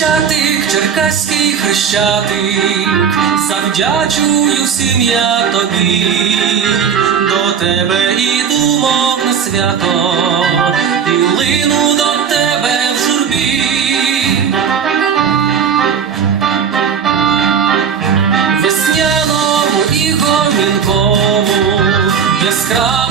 Хрещатик, черкаський хрещатик, завдячую всім я тобі, до тебе і думок на свято, і лину до тебе в журбі. Весняному і гомінкому, яскравому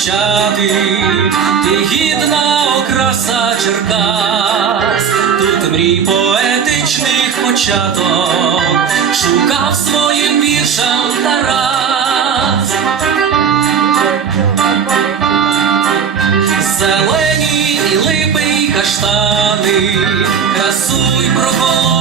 захищати, ти гідна окраса Черкас, тут мрій поетичних початок, шукав своїм віршам Тарас. Зелені і липи й каштани, красуй проголос.